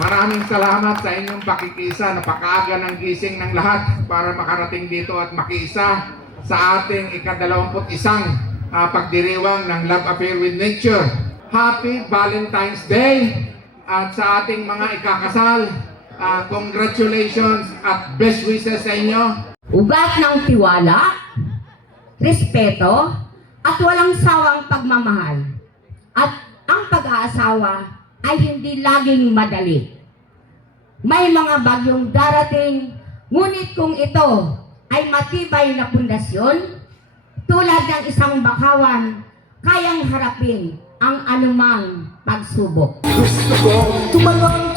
Maraming salamat sa inyong pakikisa. Napakaaga ng gising ng lahat para makarating dito at makiisa sa ating ika-21 pagdiriwang ng Love Affair with Nature. Happy Valentine's Day! At sa ating mga ikakasal, congratulations at best wishes sa inyo. Ugat ng tiwala, respeto, at walang sawang pagmamahal. At ang pag-aasawa ay hindi laging madali. May mga bagyong darating, ngunit kung ito ay matibay na pundasyon, tulad ng isang bakawan, kayang harapin ang anumang pagsubok. Gusto ko tumalon